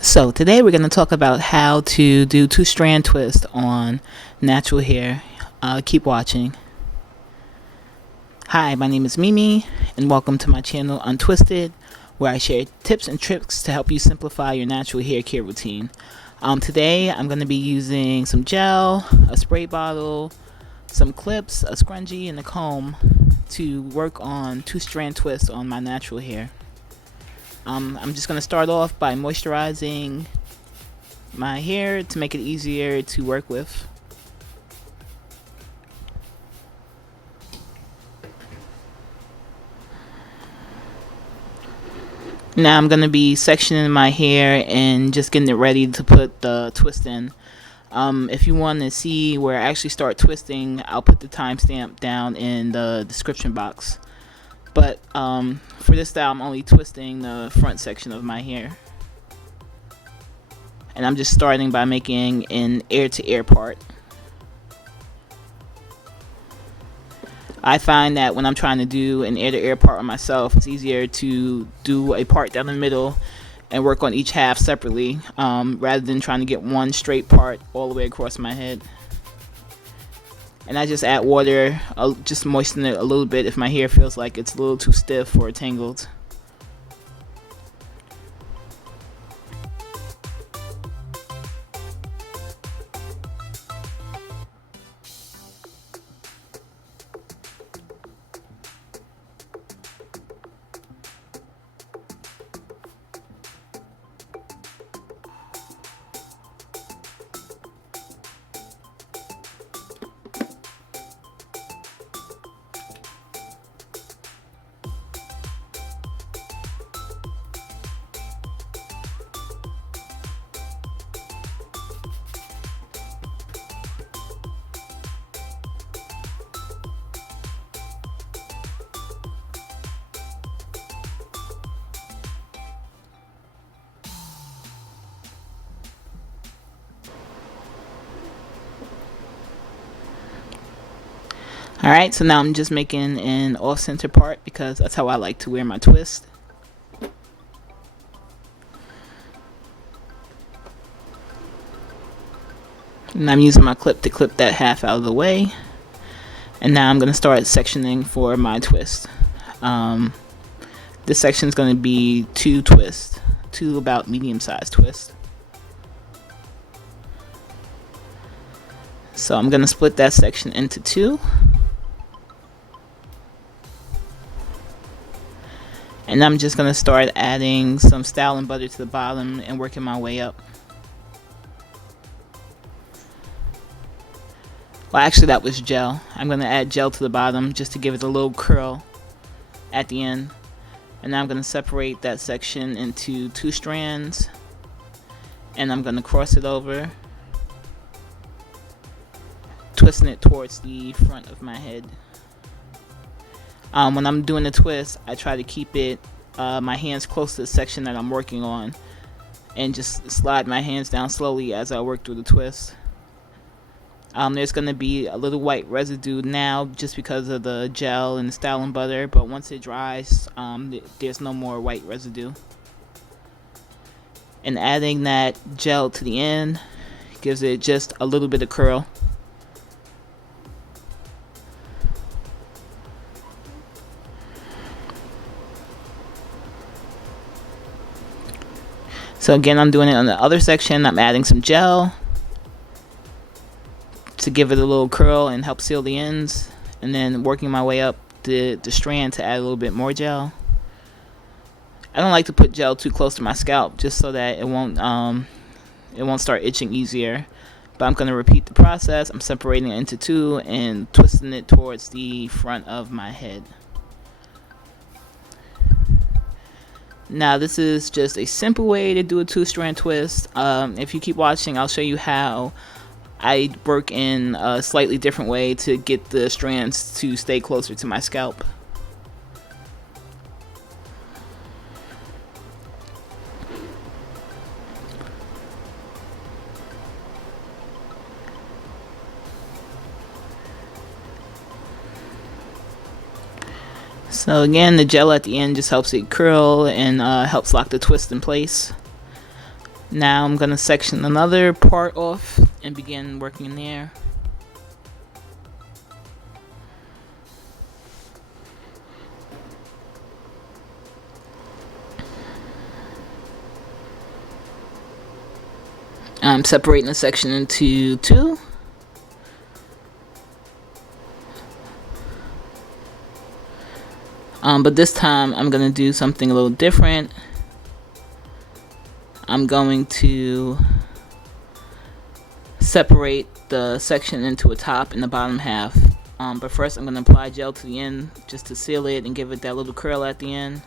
So today we're going to talk about how to do two-strand twist on natural hair. Keep watching. Hi, my name is Mimi and welcome to my channel Untwisted, where I share tips and tricks to help you simplify your natural hair care routine. Today I'm going to be using some gel, a spray bottle, some clips, a scrunchie, and a comb to work on two-strand twists on my natural hair. I'm just going to start off by moisturizing my hair to make it easier to work with. Now I'm going to be sectioning my hair and just getting it ready to put the twist in. If you want to see where I actually start twisting, I'll put the timestamp down in the description box. But for this style, I'm only twisting the front section of my hair. And I'm just starting by making an ear-to-ear part. I find that when I'm trying to do an ear-to-ear part on myself, it's easier to do a part down the middle and work on each half separately, rather than trying to get one straight part all the way across my head. And I just add water, just moisten it a little bit if my hair feels like it's a little too stiff or tangled. Alright, so now I'm just making an off-center part because that's how I like to wear my twist. And I'm using my clip to clip that half out of the way. And now I'm going to start sectioning for my twist. This section is going to be two twists, two about medium-sized twists. So I'm going to split that section into two. And I'm just going to start adding some styling butter to the bottom and working my way up. Well, actually that was gel. I'm going to add gel to the bottom just to give it a little curl at the end. And now I'm going to separate that section into two strands. And I'm going to cross it over, twisting it towards the front of my head. When I'm doing the twist, I try to keep it my hands close to the section that I'm working on and just slide my hands down slowly as I work through the twist. There's going to be a little white residue now just because of the gel and the styling butter, but once it dries, there's no more white residue. And adding that gel to the end gives it just a little bit of curl. So again, I'm doing it on the other section. I'm adding some gel to give it a little curl and help seal the ends, and then working my way up the strand to add a little bit more gel. I don't like to put gel too close to my scalp just so that it won't start itching easier. But I'm going to repeat the process. I'm separating it into two and twisting it towards the front of my head. Now this is just a simple way to do a two-strand twist. If you keep watching, I'll show you how I work in a slightly different way to get the strands to stay closer to my scalp. So again, the gel at the end just helps it curl and helps lock the twist in place. Now I'm going to section another part off and begin working there. I'm separating the section into two. But this time I'm going to do something a little different. I'm going to separate the section into a top and the bottom half. But first I'm going to apply gel to the end just to seal it and give it that little curl at the end.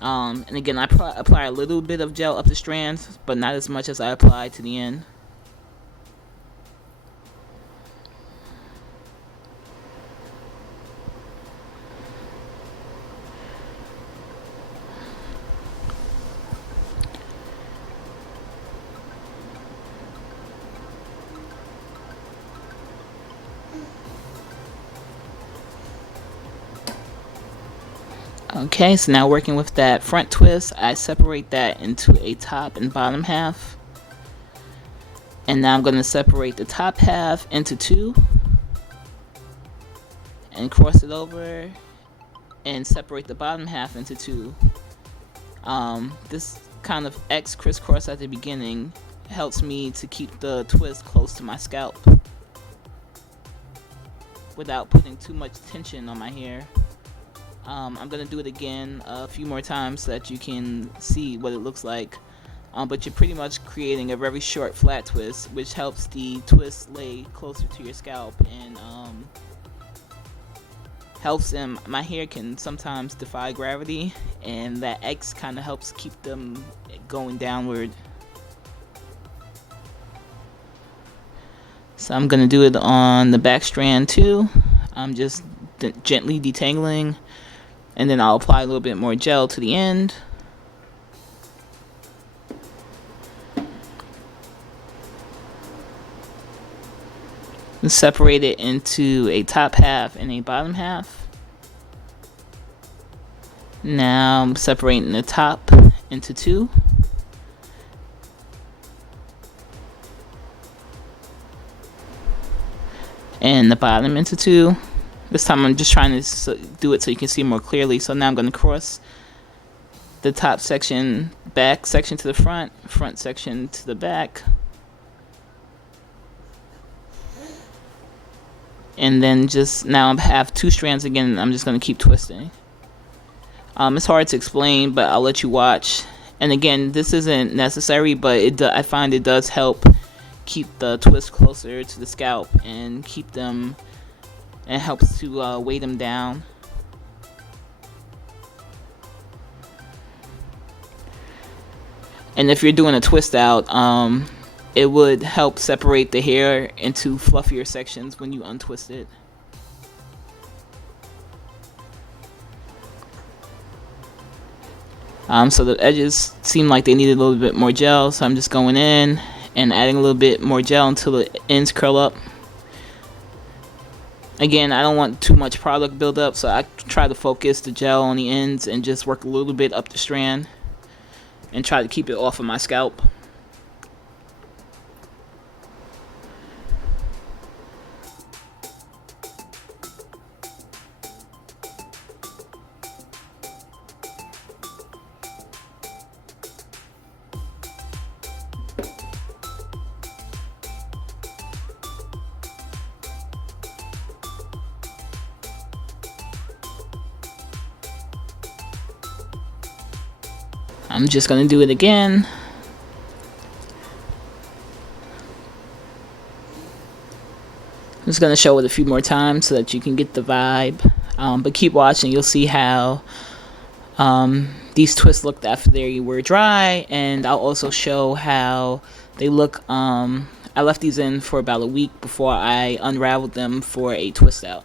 And again, I apply a little bit of gel up the strands, but not as much as I apply to the end. Okay, so now working with that front twist, I separate that into a top and bottom half. And now I'm going to separate the top half into two and cross it over and separate the bottom half into two. This kind of X crisscross at the beginning helps me to keep the twist close to my scalp without putting too much tension on my hair. I'm going to do it again a few more times so that you can see what it looks like. But you're pretty much creating a very short flat twist, which helps the twist lay closer to your scalp and helps them. My hair can sometimes defy gravity, and that X kind of helps keep them going downward. So I'm going to do it on the back strand too. I'm just gently detangling. And then I'll apply a little bit more gel to the end. And separate it into a top half and a bottom half. Now I'm separating the top into two. And the bottom into two. This time I'm just trying to do it so you can see more clearly. So now I'm going to cross the top section, back section to the front, front section to the back. And then just now I have two strands again, and I'm just going to keep twisting. It's hard to explain, but I'll let you watch. And again, this isn't necessary, but I find it does help keep the twist closer to the scalp and keep them. It helps to weigh them down. And if you're doing a twist out, it would help separate the hair into fluffier sections when you untwist it. So the edges seem like they need a little bit more gel, so I'm just going in and adding a little bit more gel until the ends curl up. Again, I don't want too much product buildup, so I try to focus the gel on the ends and just work a little bit up the strand and try to keep it off of my scalp. I'm just going to do it again. I'm just going to show it a few more times so that you can get the vibe. But keep watching. You'll see how these twists looked after they were dry. And I'll also show how they look. I left these in for about a week before I unraveled them for a twist out.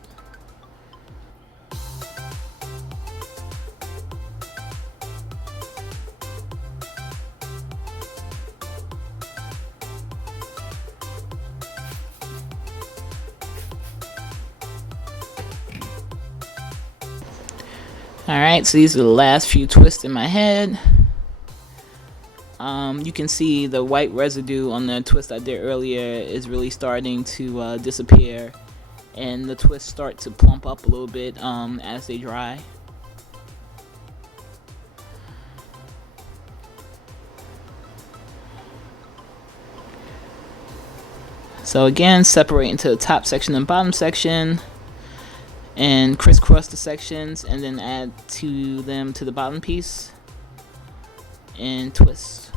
Alright, so these are the last few twists in my head. You can see the white residue on the twist I did earlier is really starting to disappear, and the twists start to plump up a little bit as they dry. So again, separate into the top section and bottom section, and crisscross the sections, and then add to the bottom piece and twist.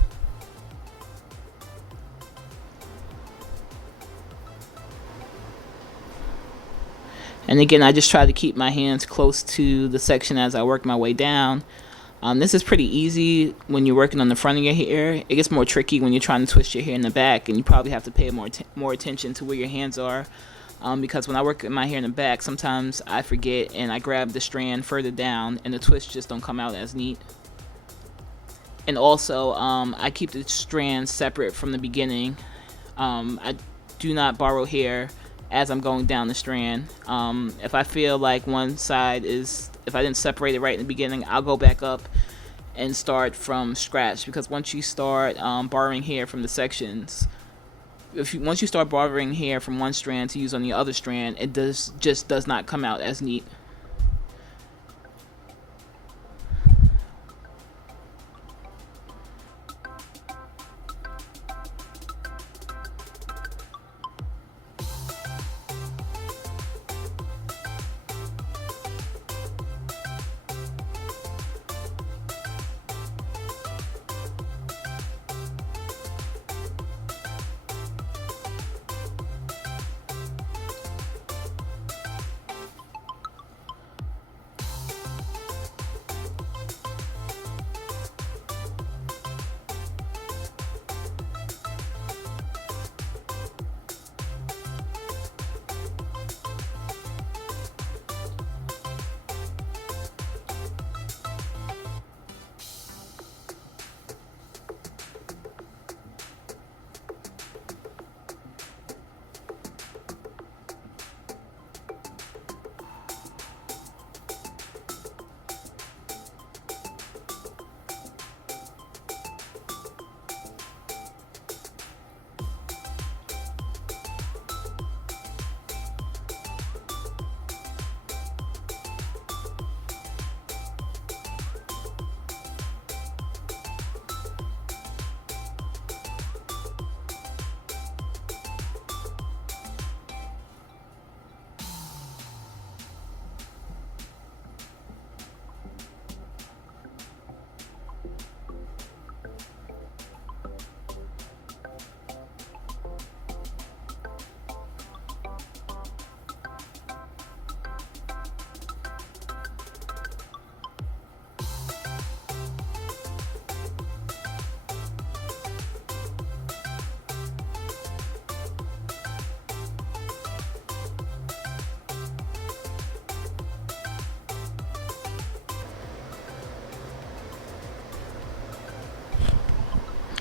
And again, I just try to keep my hands close to the section as I work my way down. This is pretty easy when you're working on the front of your hair. It gets more tricky when you're trying to twist your hair in the back, and you probably have to pay more attention to where your hands are. Because when I work my hair in the back, sometimes I forget and I grab the strand further down, and the twists just don't come out as neat. And also, I keep the strands separate from the beginning. I do not borrow hair as I'm going down the strand. If I feel like one side if I didn't separate it right in the beginning, I'll go back up and start from scratch, because once you start borrowing hair from the sections, once you start borrowing hair from one strand to use on the other strand, it just does not come out as neat.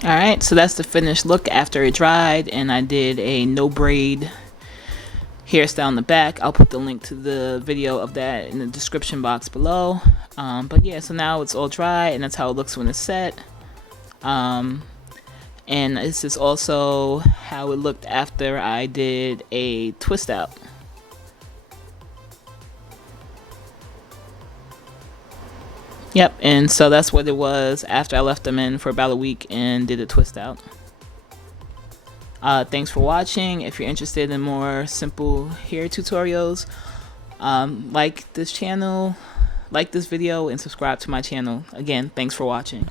Alright, so that's the finished look after it dried, and I did a no braid hairstyle in the back. I'll put the link to the video of that in the description box below. But yeah, so now it's all dry, and that's how it looks when it's set. And this is also how it looked after I did a twist out. Yep, and so that's what it was after I left them in for about a week and did a twist out. Thanks for watching. If you're interested in more simple hair tutorials, like this channel, like this video, and subscribe to my channel. Again, thanks for watching.